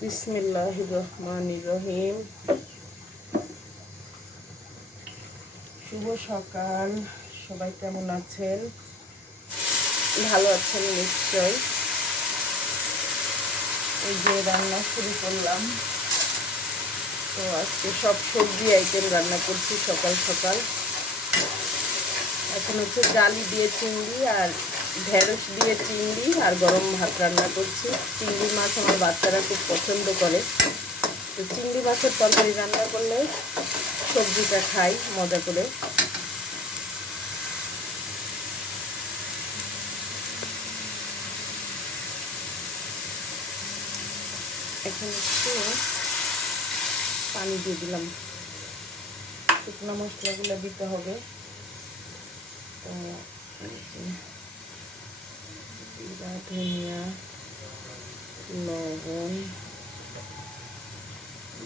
বিসমিল্লাহ রহমান রহিম। শুভ সকাল। সবাই কেমন আছেন? ভালো আছেন নিশ্চয়। এই যে রান্না শুরু করলাম। তো আজকে সব সবজি আইটেম রান্না করছি সকাল সকাল। এখন হচ্ছে ডালি দিয়ে চিংড়ি আর ঢেঁড়স দিয়ে চিংড়ি আর গরম ভাত রান্না করছি। চিংড়ি মাছ আমার বাচ্চারা খুব পছন্দ করে। তো চিংড়ি মাছের তরকারি রান্না করলে সবজিটা খাই, মজা করে। এখন একটু পানি দিয়ে দিলাম। শুকনো মশলাগুলো দিতে হবে। তো জিরা ধনিয়া লবণ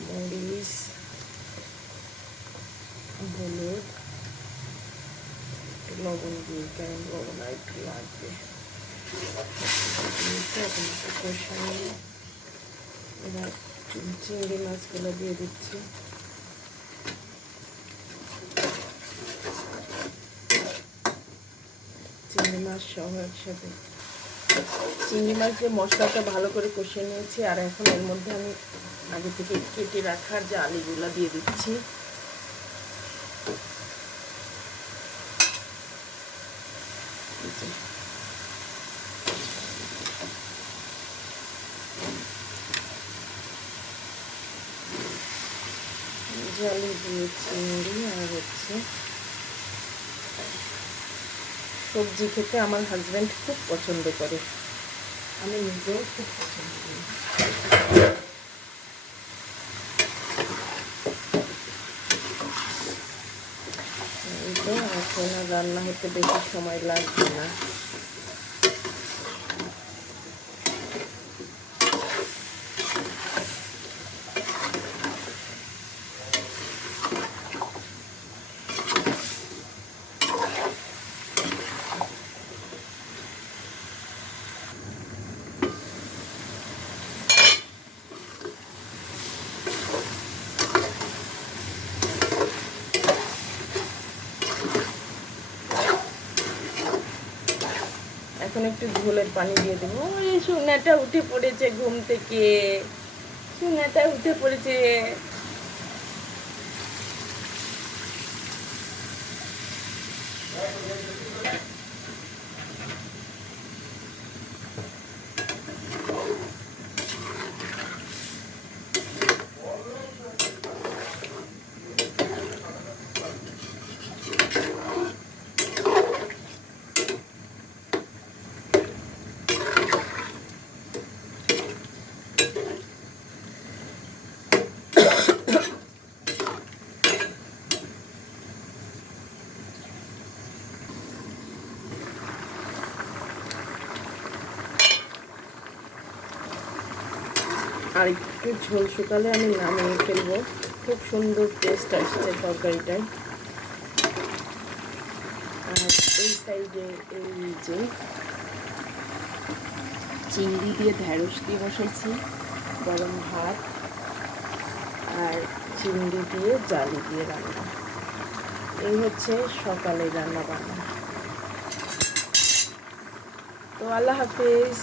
মরিচ হলুদ একটু লবণ দিয়ে কেমন লবণ আর একটু লাগবে এখন একটু কষাই এবার চিংড়ি মাছগুলো দিয়ে দিচ্ছি চিংড়ি মাছ সহ একসাথে চিংড়ি মাছ দিয়ে মশলাটা ভালো করে কষিয়ে নিয়েছি, আর এখন এর মধ্যে আমি আগে থেকে কেটে রাখার যে আলুগুলো দিয়ে দিচ্ছি। জালি দিয়ে চিংড়ি, আর হচ্ছে সবজি খেতে আমার হাজব্যান্ড খুব পছন্দ করে। আমি নিজেও খুব পছন্দ করি। এখন রান্না হতে বেশি সময় লাগবে না। এখন একটু ঝোলের পানি দিয়ে দেবো। ওই সোনাটা উঠে পড়েছে ঘুম থেকে। সোনাটা উঠে পড়েছে। আর একটু ঝোল শুকালে আমি নামিয়ে ফেলব। খুব সুন্দর টেস্ট আসছে তরকারিটায় আর এই সাইডে এই যে চিংড়ি দিয়ে ঢ্যাঁড়স দিয়ে বসাইছি, গরম ভাত আর চিংড়ি দিয়ে জালি দিয়ে রান্না। এই হচ্ছে সকালে রান্না বান্না তো আল্লাহ হাফিজ।